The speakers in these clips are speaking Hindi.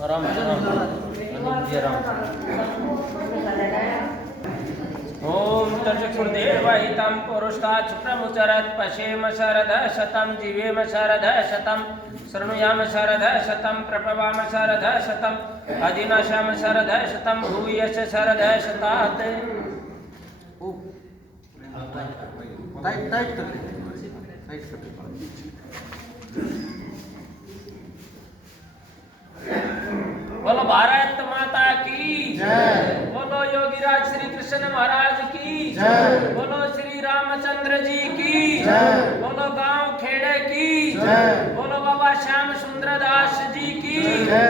राम ओम तचक्षुर्देवहितं पुरुषात् प्रमुचरत् पश्येम शरदः शतं जीवेम शरदः शतं शृणुयाम शरदः शतं प्रपवाम शरदः शतं अधिनाशाम शरदः शतं भूयश्च शरदः शतात्। बोलो भारत माता की जय। बोलो योगीराज श्री कृष्ण महाराज की जय। बोलो श्री रामचंद्र जी की जय। बोलो गांव खेड़े की जय। बोलो बाबा श्याम सुंदर दास जी की जय।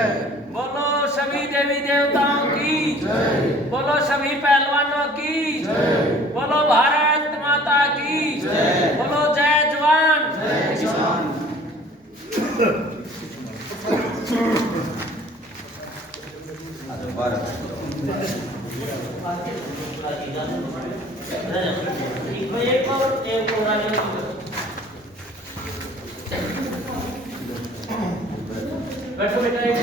बोलो सभी देवी देवताओं की जय। बोलो सभी पहलवानों की जय। बोलो भारत माता की जय। बोलो जय जवान जय किसान। बैठो बेटा एक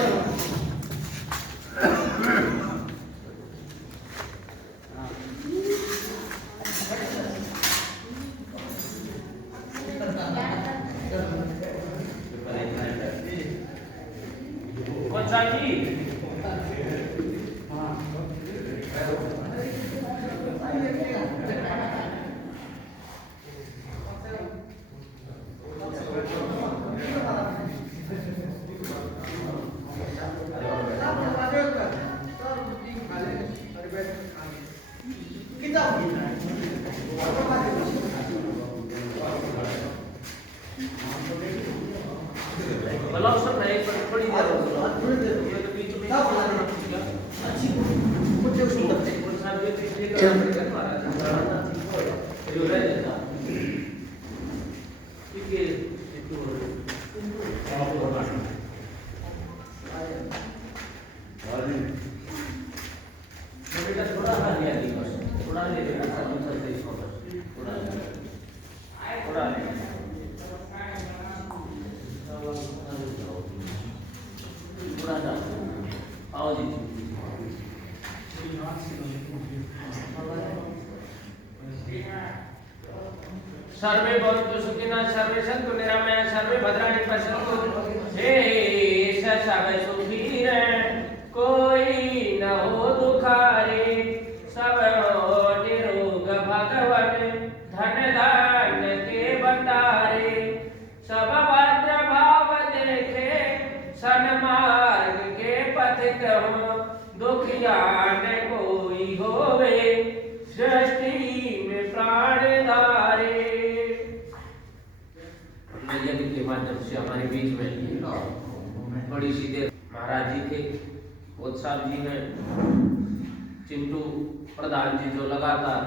कौन सा जी मतलब सब नहीं पर थोड़ी देर ये तो बीच में अच्छी मुझे सुंदर थे कौन सा भी पिछले का महाराज जो रह जाता ठीक है बेटा थोड़ा हाथ लिया दी बस थोड़ा ले लेना चलते इसको बस थोड़ा आओ जी सर्वे भवन्तु सुखिनः सर्वे सन्तु निरामयाः सर्वे भद्राणि पश्यन्तु हे सब सुखी रहें कोई न हो दुखारे सब हो निरोग भगवन धन धान्य के भंडारे सब भद्र भाव देखे सन्मार्ग के पथित हो दुखिया न कोई होवे सृष्टि में प्राण धारे। यज्ञ के माध्यम से हमारे बीच में बड़ी सी देर महाराज जी थे बोध साहब जी हैं चिंटू प्रधान जी जो लगातार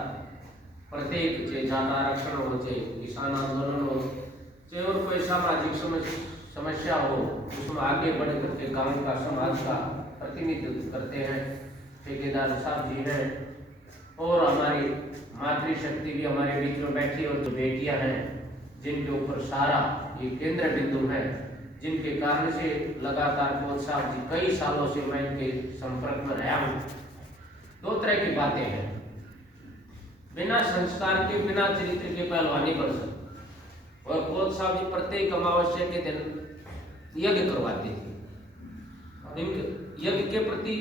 प्रत्येक चाहे जात आरक्षण हो चाहे किसान आंदोलन हो चाहे और कोई सामाजिक समस्या हो उसमें आगे बढ़ करके गांव का समाज का प्रतिनिधित्व करते हैं ठेकेदार साहब जी हैं और हमारी मातृशक्ति भी हमारे बीच में बैठी और जो बेटियां हैं जिनके ऊपर सारा ये केंद्र बिंदु है जिनके कारण से लगातार बोध साहब जी कई सालों से मैं इनके संपर्क में रहा हूँ। दो तरह की बातें हैं बिना संस्कार के बिना चरित्र के पहलवानी कर सकते और बोध साहब जी प्रत्येक अमावस्या के दिन यज्ञ करवाते थे। इनके यज्ञ के प्रति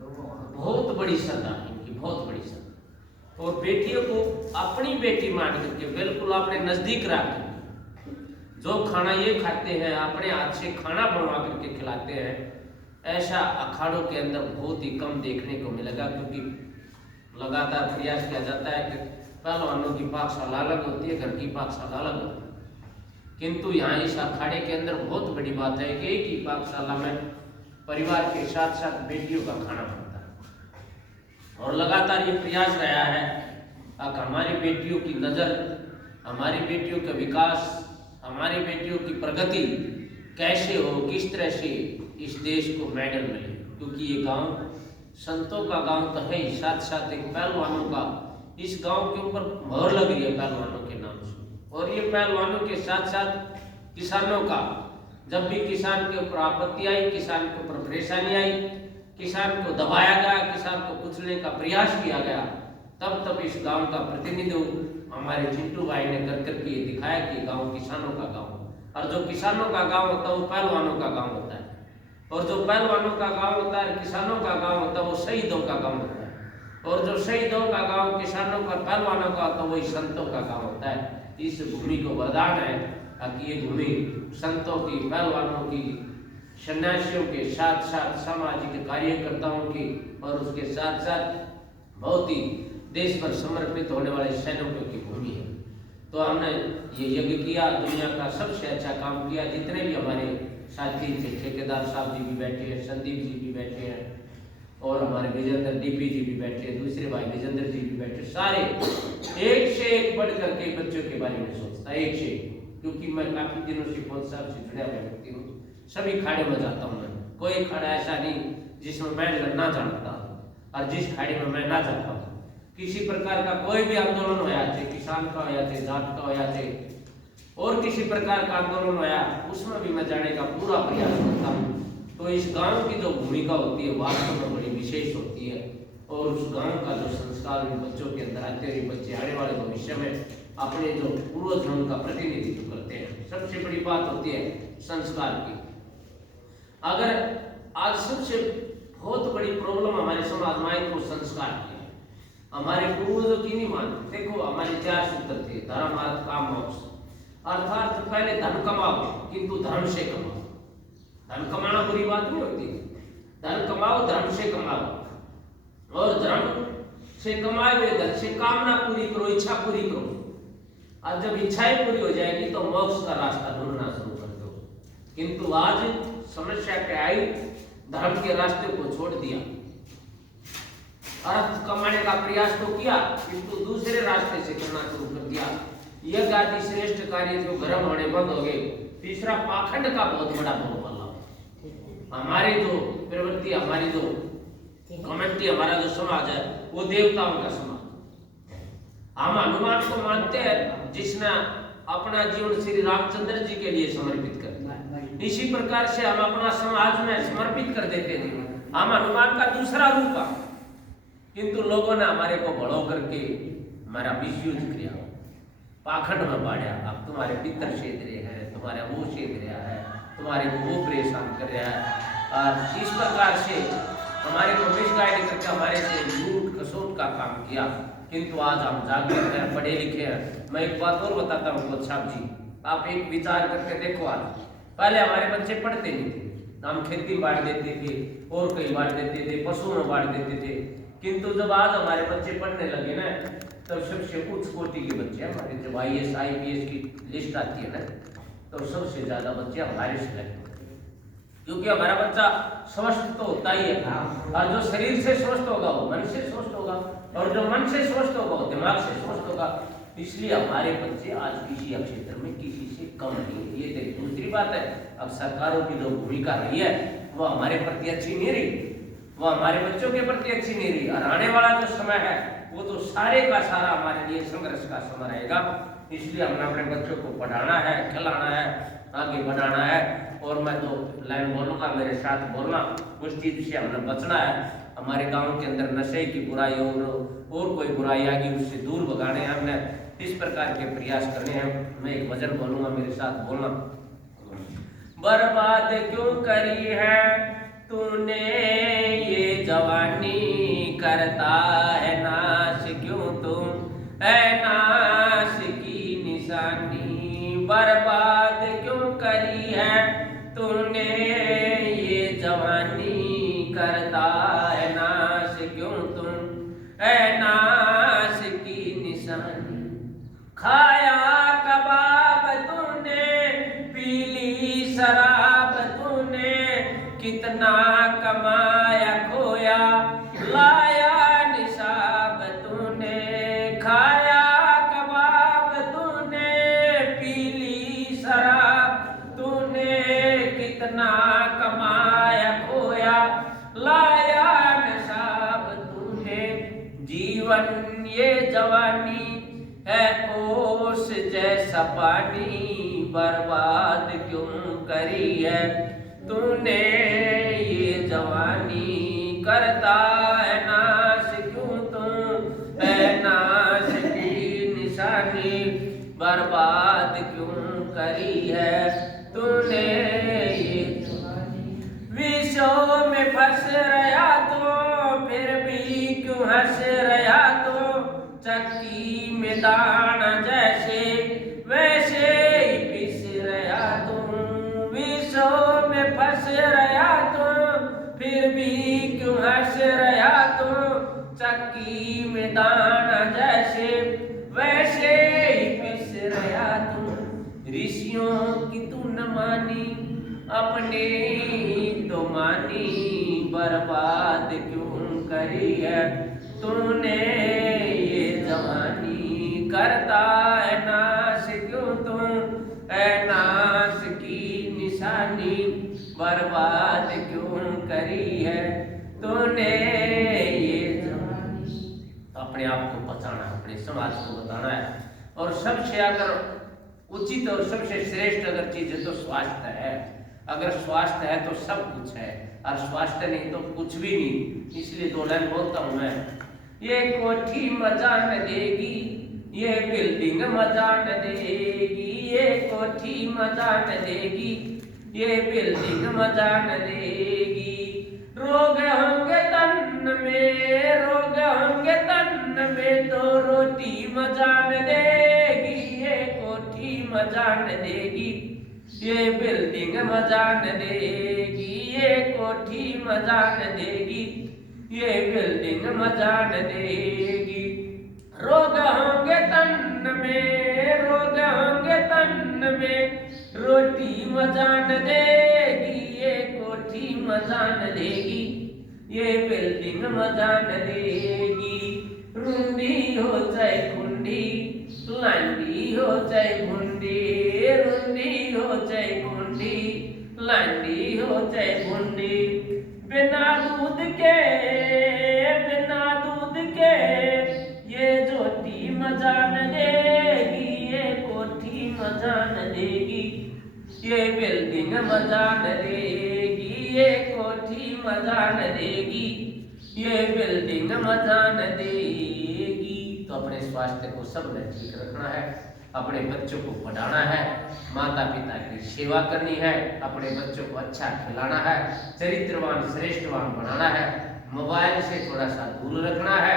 बहुत बड़ी श्रद्धा इनकी बहुत बड़ी श्रद्धा और बेटियों को अपनी बेटी मान करके बिल्कुल अपने नजदीक रख जो खाना ये खाते हैं अपने हाथ से खाना बनवा करके खिलाते हैं ऐसा अखाड़ों के अंदर बहुत ही कम देखने को मिलेगा क्योंकि लगातार प्रयास किया जाता है कि पहलवानों की पाकशाला अलग होती है घर की पाकशाला अलग होती है किंतु यहाँ इस अखाड़े के अंदर बहुत बड़ी बात है कि एक ही पाकशाला में परिवार के साथ साथ बेटियों का खाना बनता है और लगातार ये प्रयास रहा है कि हमारी बेटियों की नज़र हमारी बेटियों का विकास हमारी बेटियों की प्रगति कैसे हो किस तरह से इस देश को मेडल मिले क्योंकि ये गांव संतों का गांव तो है ही साथ साथ एक पहलवानों का इस गांव के ऊपर मोहर लग रही है पहलवानों के नाम से और ये पहलवानों के साथ साथ किसानों का जब भी किसान के ऊपर आपत्ति आई, किसान के ऊपर परेशानी आई, किसान को दबाया गया, किसान को कुचलने का प्रयास किया गया, तब इस गांव का प्रतिनिधित्व हमारे चिंटू भाई ने कर करके ये दिखाया कि गांव किसानों का गांव, और जो किसानों का गांव होता है वो पहलवानों का गांव होता है, और जो पहलवानों का गांव होता है, किसानों का गांव होता है, वो शहीदों का गांव होता है, और जो शहीदों का गांव किसानों का पहलवानों का होता है वही संतों का गांव होता है। इस भूमि को वरदान है कि ये भूमि संतों की, पहलवानों की, सन्यासियों के साथ साथ सामाजिक कार्यकर्ताओं की, और उसके साथ साथ बहुत ही देश पर समर्पित होने वाले सैनिकों की भूमि है। तो हमने ये यज्ञ किया, दुनिया का सबसे अच्छा काम किया। जितने भी हमारे साथी थे, ठेकेदार साहब जी भी बैठे हैं, संदीप जी भी बैठे हैं, और हमारे विजेंद्र डीपी जी भी बैठे, दूसरे भाई विजेंद्र जी भी बैठे, सारे एक से एक बढ़ करके बच्चों के बारे में सोचता, एक से एक। क्योंकि मैं काफी दिनों से फौज साहब से जुड़ा हुआ व्यक्ति हूँ, सभी खाड़े में जाता हूँ मैं, कोई खाड़ा ऐसा नहीं जिसमें मैं ना जानता, और जिस खाड़े में मैं ना जाता हूँ, किसी प्रकार का कोई भी आंदोलन होया थे, किसान का होया थे, जाट का होया थे, और किसी प्रकार का आंदोलन होया, उसमें भी मैं जाने का पूरा प्रयास करता हूँ। तो इस गांव की जो भूमिका होती है वास्तव में बड़ी विशेष होती है, और उस गांव का जो संस्कार इन बच्चों के अंदर आते हैं, बच्चे आने वाले भविष्य में अपने जो पूर्वज हैं उनका प्रतिनिधित्व करते हैं। सबसे बड़ी बात होती है संस्कार की। अगर आज सबसे बहुत बड़ी प्रॉब्लम हमारे समाज में आई तो संस्कार की है। हमारे पूर्वजों की नहीं मानते। देखो हमारे 4 सूत्र थे, धर्म अर्थ काम मोक्ष, अर्थात पहले धन कमाओ किंतु धर्म से कमाओ। धन कमाना बुरी बात नहीं होती, धन कमाओ, धर्म से कमाओ, और धर्म से कमाए हुए धन से कामना पूरी करो, इच्छा पूरी करो, और जब इच्छाएं पूरी हो जाएगी तो मोक्ष का रास्ता ढूंढना शुरू कर दो। किंतु आज समस्या क्या आई, धर्म के रास्ते को छोड़ दिया, अर्थ कमाने का प्रयास तो किया किंतु दूसरे रास्ते से करना शुरू कर दिया। यह आदि श्रेष्ठ कार्य जो गर्म होने बंद हो गए। तीसरा पाखंड का बहुत बड़ा बोलबाला। हमारी जो प्रवृत्ति, हमारी जो कमेटी, हमारा जो समाज है वो देवताओं का समाज। हम हनुमान को मानते हैं जिसने अपना जीवन श्री रामचंद्र जी के लिए समर्पित कर दिया। इसी प्रकार से हम अपना समाज में समर्पित कर देते थे। हम हनुमान का दूसरा रूप है, किंतु लोगों ने हमारे को बड़ो करके हमारा मिसयूज किया, पाखंड में बाढ़ा। अब तुम्हारे पितर छेद रहे हैं, तुम्हारे वो छेद रहा है, तुम्हारे को वो परेशान कर रहा है, और इस प्रकार से हमारे को मिसगाइड करके हमारे से लूट खसोट का काम किया। किंतु आज हम जागरूक हैं, पढ़े लिखे हैं। मैं एक बात और बताता हूँ कोच साहब जी, आप एक विचार करके देखो। आज पहले हमारे बच्चे पढ़ते नहीं थे, हम खेती बांट देते थे और कहीं बांट देते थे, पशुओं में बांट देते थे। किंतु जब आज हमारे बच्चे पढ़ने लगे ना, तब सबसे उच्च कोटि के बच्चे हमारे, जब IAS IPS की लिस्ट आती है ना, तो सबसे ज्यादा बच्चे हमारे से लगते, क्योंकि हमारा बच्चा स्वस्थ तो होता ही है, और जो शरीर से स्वस्थ होगा वो मन से स्वस्थ होगा, और जो मन से स्वस्थ होगा वो दिमाग से स्वस्थ होगा। इसलिए हमारे बच्चे आज किसी क्षेत्र में किसी से कम नहीं है। ये दूसरी बात है, अब सरकारों की जो भूमिका रही है वो हमारे प्रति अच्छी नहीं रही, वो हमारे बच्चों के प्रति अच्छी नहीं रही, और आने वाला जो समय है वो तो सारे का सारा हमारे लिए संघर्ष का समय रहेगा। इसलिए हमें अपने बच्चों को पढ़ाना है, खिलाना है, आगे बढ़ाना है। और मैं तो लाइन बोलूँगा, मेरे साथ बोलना, उस चीज़ से हमें बचना है। हमारे गांव के अंदर नशे की बुराई और कोई बुराई आ गई उससे दूर भगाने हमने इस प्रकार के प्रयास करने हैं। मैं एक वचन बोलूँगा, मेरे साथ बोलना। बर्बाद क्यों करी है तूने ये जवानी, करता है नाश क्यों तुम है नाश की निशानी। बर्बाद क्यों करी है तूने ये जवानी, करता है नाश क्यों तुम है नाश की निशानी। खाया कबाब तूने, पीली शराब तूने, कितना कमाया खोया, लाया निशाब तूने। खाया कबाब तूने, पीली शराब तूने, कितना कमाया खोया, लाया निशाब तूने। जीवन ये जवानी है ओस जैसा पानी, बर्बाद क्यों करी है तूने ये जवानी, करता है नाश क्यों तू है नाश की निशानी, बर्बाद क्यों करी है तूने ये जवानी। विषयों में फंस रहा तो फिर भी क्यों हंस रहा तो, चक्की में दाना जैसे वैसे ही पिस रहा तुम। विषयों में फंस रहा तो फिर भी क्यों हंस रहा तो, चक्की में दाना जैसे वैसे ही पिस रहा तुम। ऋषियों की तू न मानी अपने तो मानी, बर्बाद क्यों करी है तूने ये जवानी, करता है नाश क्यों तू है नाश की निशानी, बर्बाद क्यों करी है तूने ये जवानी। अपने आप को बचाना, अपने समाज को बताना है। और सबसे अगर उचित और सबसे श्रेष्ठ अगर चीज है तो स्वास्थ्य है। अगर स्वास्थ्य है तो सब कुछ है, और स्वास्थ्य नहीं तो कुछ भी नहीं। इसलिए दो लाइन बोलता हूं मैं। ये कोठी मजा न देगी, ये बिल्डिंग मजा न देगी, ये कोठी मजा न देगी, ये बिल्डिंग मजा न देगी। रोग होंगे तन में, रोग होंगे तन में, तो रोटी मजा न देगी, ये कोठी मजा न देगी, ये बिल्डिंग मजा न देगी, ये कोठी मजा न देगी, ये बिल्डिंग मजा न देगी। रोग होंगे तन में, रोग होंगे तन में, रोटी मजा न देगी, ये कोठी मजा न देगी, ये बिल्डिंग मजा न देगी। रुंडी हो चाहे खुंडी, लांडी हो चाहे भुंडी, रुंडी हो चाहे खुंडी, लांडी हो चाहे भुंडी, बिना दूध के, बिना दूध के ये जोटी मजा न देगी, ये कोठी मजा न देगी, ये बिल्डिंग मजा न देगी, ये कोठी मजा न देगी, ये बिल्डिंग मजा न देगी। तो अपने स्वास्थ्य को सबने ठीक रखना है, अपने बच्चों को पढ़ाना है, माता पिता की सेवा करनी है, अपने बच्चों को अच्छा खिलाना है, चरित्रवान श्रेष्ठवान बनाना है, मोबाइल से थोड़ा सा दूर रखना है,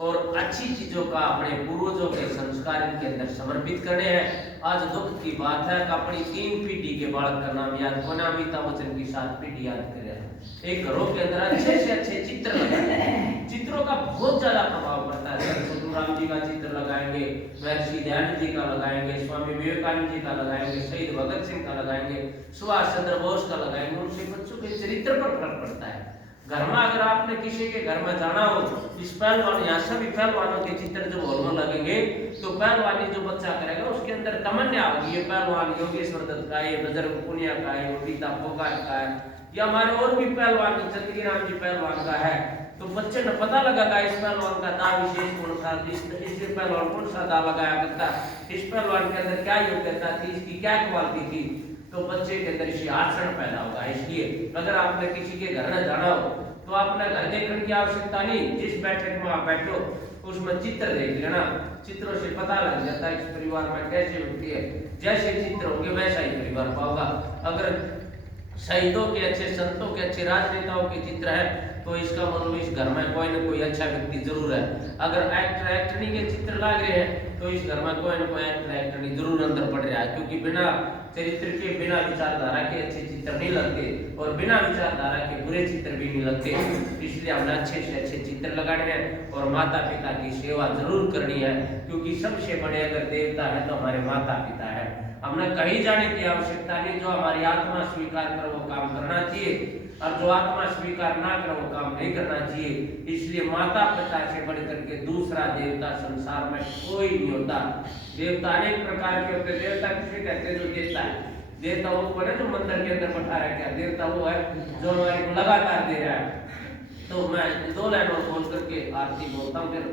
और अच्छी चीजों का अपने पूर्वजों के संस्कार इनके अंदर समर्पित करने हैं। आज दुख की बात है कि अपनी 3 पीढ़ी के बालक का नाम याद होना, अमिताभ बच्चन की 7 पीढ़ी याद करे। एक घरों के अंदर अच्छे से अच्छे चित्र लगाएं, चित्रों का बहुत ज्यादा प्रभाव पड़ता है। सद्गुरु राम जी का चित्र लगाएंगे, महर्षि दयानंद जी का लगाएंगे, स्वामी विवेकानंद जी का लगाएंगे, शहीद भगत सिंह का लगाएंगे, सुभाष चंद्र बोस का लगाएंगे। उनसे बच्चों के चरित्र पर फर्क पड़ता है। घर में अगर आपने किसी के घर में जाना हो, इस पहलवान यहाँ सभी पहलवानों के चित्र जब हॉल में लगेंगे तो पहलवानी जो बच्चा करेगा उसके अंदर तमन्ना होगी, ये पहलवान योगेश्वर दत्त का, ये बजरंग पुनिया का है, ये गीता फोगाट का है, या हमारे और भी पहलवान चंद्रगी राम जी पहलवान का है। तो बच्चे ने पता लगा इस पहलवान का दाव विशेष कौन था, इस पहलवान कौन सा दाव लगाया करता, इस पहलवान के अंदर क्या योग्यता थी, इसकी क्या क्वालिटी थी, तो बच्चे के अंदर इसी आचरण पैदा होगा। इसलिए अगर आपने किसी के घर में जाना हो तो आपने घर देखने की आवश्यकता नहीं, जिस बैठक में आप बैठो उसमें चित्र देख लेना, चित्रों से पता लग जाता है इस परिवार में कैसे व्यक्ति है, जैसे चित्र होंगे वैसा ही परिवार पाओगा। अगर शहीदों के अच्छे, संतों के अच्छे, राजनेताओं के चित्र है तो इसका मतलब इस घर में कोई ना कोई अच्छा व्यक्ति जरूर है। अगर एक्टर एक्टरनी के चित्र लग रहे हैं तो इस घर में कोई ना कोई एक्टर एक्टरनी जरूर अंदर पड़ रहा है, क्योंकि बिना चरित्र के, बिना विचारधारा के अच्छे चित्र नहीं लगते, और बिना विचारधारा के बुरे चित्र भी नहीं लगते। इसलिए हमने अच्छे से अच्छे चित्र लगाने हैं और माता पिता की सेवा जरूर करनी है, क्योंकि सबसे बड़े अगर देवता है तो हमारे माता पिता है। हमने कहीं जाने की आवश्यकता नहीं, जो हमारी आत्मा स्वीकार करे वो काम करना चाहिए, और जो आत्मा स्वीकार ना करे वो काम नहीं करना चाहिए। इसलिए माता पिता से बढ़ करके दूसरा देवता संसार में कोई नहीं होता। देवता अनेक प्रकार के होते, देवता किसे कहते हैं, जो देता है। देवता वो को जो मंदिर के अंदर बैठा रहा है, देवता वो है जो हमारे को लगातार दे रहा है। तो मैं 2 लाइन और बोल करके आरती बोलता हूँ, फिर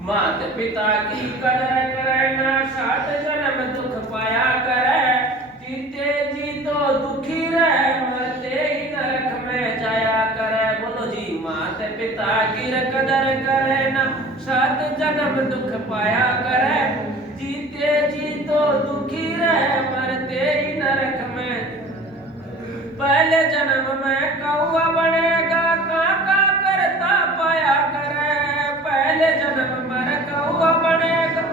मात पिता की कदर करे ना, 7 जन्म दुख पाया करे। जीते जी तो दुखी रहे, मरते ही नरक में जाया करे। बोलो जी, मात पिता की कदर करे ना, 7 जन्म दुख पाया करे। जीते जी तो दुखी रहे, मरते ही नरक में। पहले जन्म में कौवा बनेगा, काका करता पाया करे। पहले जन्म में कौवा बनेगा,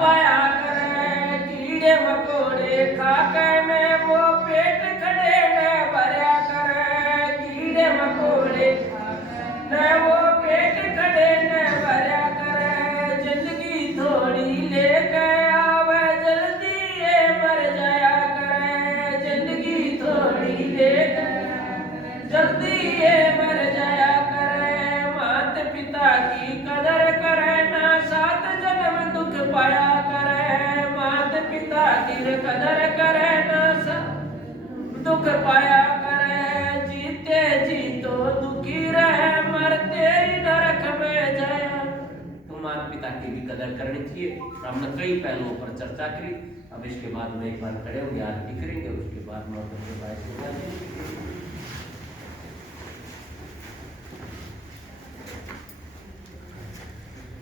पाया करे। कीड़े मकोड़े खाके में वो पेट खड़े में भरया करे। कीड़े मकोड़े ने वो पेट खड़े में भरया करे। जिंदगी थोड़ी लेके आवे, जल्दी ये मर जाया करे। जिंदगी थोड़ी लेके जल्दी ये मर जाया करे। मात पिता की कदर करे ना, 7 जन्म दुख पाया करे। मात पिता की कदर करे ना, दुख पाया करे। जीते जी तो दुखी रहे, मरते ही नरक में जाया। तो माता पिता की भी कदर करनी चाहिए। हमने कई पहलुओं पर चर्चा करी। अब इसके बाद में एक बार खड़े होंगे, आरती करेंगे, उसके बाद में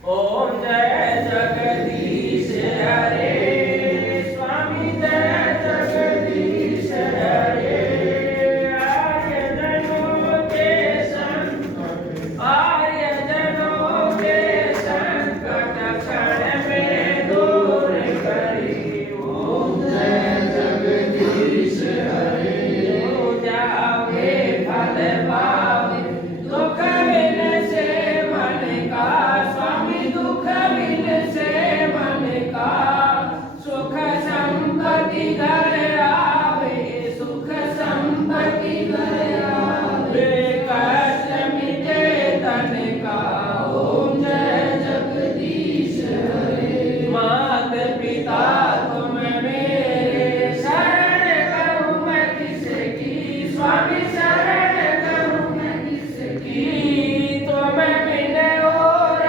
ओम जय जगदीश हरे, स्वामी जय जगदीश हरे। आर्य जनों के संकट, आर्य जनों के संकट क्षण में दूर करी। ओम जय जगदीश हरे। जो जावे फल पावे, दुख मिल से मन का। दुख मिल से मन का, सुख संपत्ति घर आवे। सुख संपत्ति घर आवे, कष्ट मिटे तन का। ओम जय जगदीश हरे। मात पिता तुम मेरे, शरण करूं मैं किसकी। स्वामी शरण करूं मैं किसकी। तुम बिन और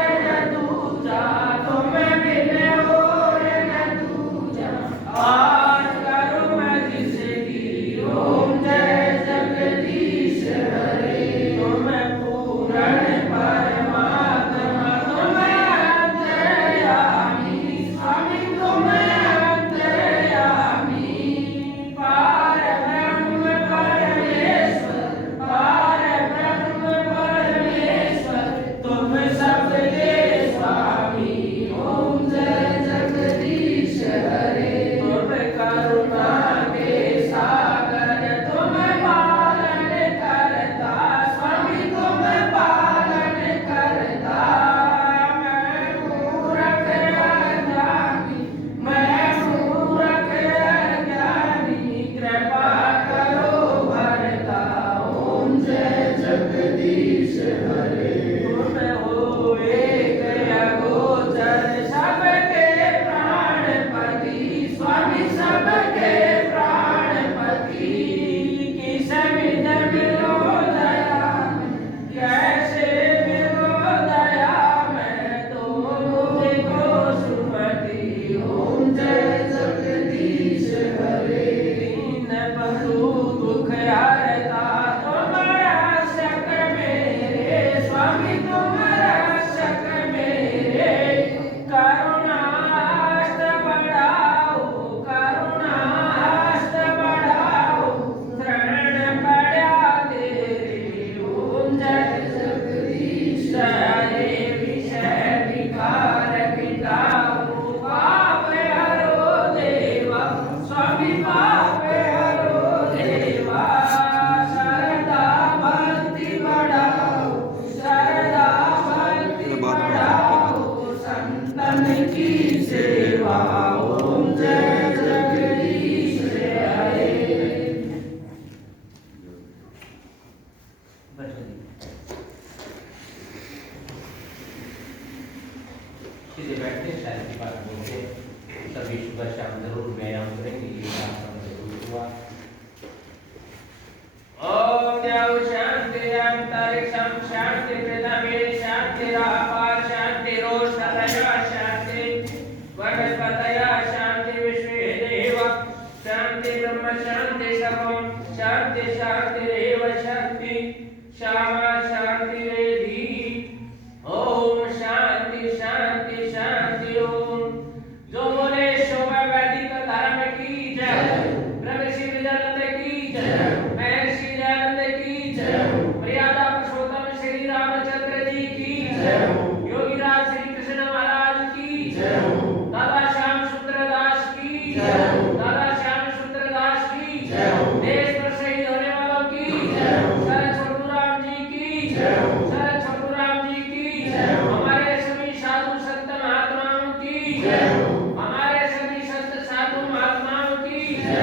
आज करूं मैं जिसकी। ओम जय जगदीश हरे। तुम पूर्ण परमात्मा, तुम अंतर्यामी। स्वामी तुम अंतर्यामी। पार ब्रह्म परमेश्वर, पार ब्रह्म परमेश्वर, तुम सबके स्वामी। ओम जय जगदीश हरे। करुणा के सागर, तुम पालन करता। स्वामी तुम पालन करता। मैं मूर्ख अज्ञानी, मैं मूर्ख अज्ञानी, कृपा करो भरता। ओम जय जगदीश हरे। तुम हो एक अगोचर, सबके प्राणपति। स्वामी सबके प्राणपति, किस विध मिलो दया, कैसे मिलो दया। मैं तो मुझको सुमति। ओम जय जगदीश हरे। दीन बंधु दुख हरता, तुम रक्षक मेरे। स्वामी तुम रक्षक मेरे। करुणाष्ट बढ़ाओ, करुणाष्ट बढ़ाओ, शरण पड़ा तेरे। ओम जय जगदीश हरे। विषय विकार मिटाओ, पाप हरो देवा। स्वामी पाप हरो देवा। श्रद्धा भक्ति बढ़ाओ, श्रद्धा भक्ति बढ़ाओ, संतन की सेवा। ओम जय जगदीश हरे। सीधे बैठते हैं, शायद की बात बोलते हैं। सभी सुबह शाम जरूर व्यायाम करेंगे, ये आसन जरूर हुआ। ओम द्यौ शांति अंतरिक्षं शांति पृथ्वी शांति आकाश शांतिरेव शक्ति श्यामा शांति रेधि। ओम शांति शांति शांति ओम। जो बोले शोभा वैदिक धर्म की जय, ब्रह्म शिव जगत की जय, महर्षि दयानंद की जय, मर्यादा पुरुषोत्तम श्री रामचंद्र जी की जय, योगीराज श्री कृष्ण महाराज की जय, दादा श्याम सुंदर दास की जय, दादा श्याम सुंदर दास की जय, देश पर शहीद होने वालों की जय, शरद छोटू राम जी की जय, शरद छोटू राम जी की जय, हमारे सभी साधु संत महात्माओं की जय, हमारे सभी संत साधु महात्माओं की जय,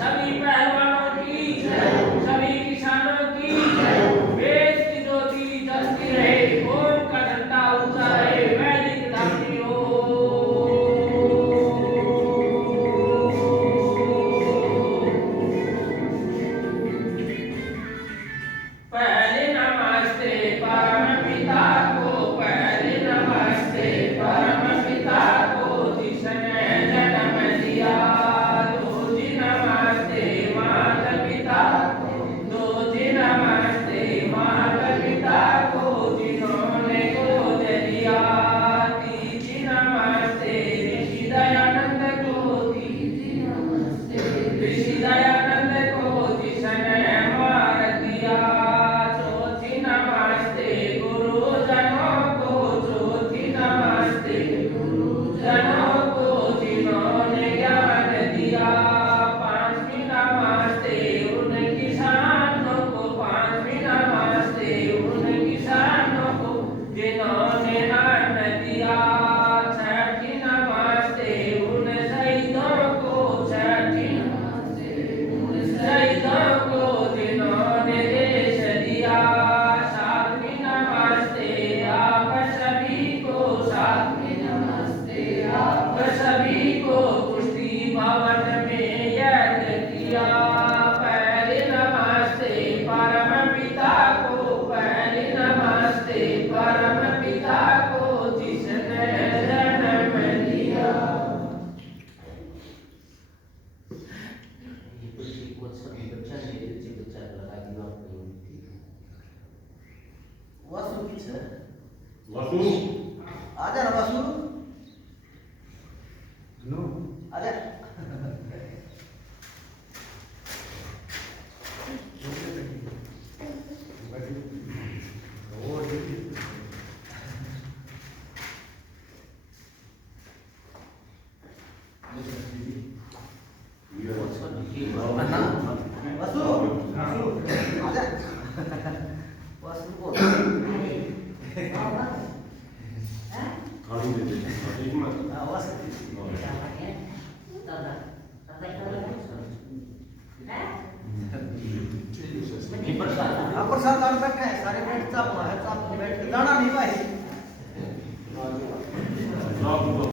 सभी पहलवानों की जय, सभी किसानों की जय, वेद की ज्योति जलती रहे, ओम का झंडा ऊंचा रहे, वैदिक धर्म की ओर। पहले नमस्ते परम पिता को, पहले नमस्ते परम पिता को, जिसने जन्म दिया। दो जी नमस्ते माता पिता को, दो जी नमस्ते माता पिता को, जिन्होंने गोद लिया। तीजी नमस्ते ऋषि दयानंद को, तीजी नमस्ते ऋषि दयानंद को, जिसने मार दिया। चौथी नमस्ते गुरुजनों को, चौथी नमस्ते गुरुजनों को, जिन्होंने ज्ञान दिया। पांचवी नमस्ते उन किसानों को, पांचवी नमस्ते उन किसानों को, जिन्होंने अन्न दिया। छठी नमस्ते उन शहीदों को, छठी नमस्ते उन शहीदों को, जिन्होंने देश दिया। सातवीं नमस्ते आप सभी को, सातवीं नमस्ते आप सभी को, कुश्ती भवन में यज्ञ किया। पहले नमस्ते परम पिता को, पहले नमस्ते परम पिता को, जिसने जन्म लिया। ये कुछ बच्चा नहीं, बच्चा लगा दिया वासु की छे वासु आजा ना वासु नो आजा वासु आजा वासु को खाली दे दे ठीक मत वासु प्रसाद और बैठे हैं सारे बैठ चाप है चाप बैठ के दाना नहीं भाई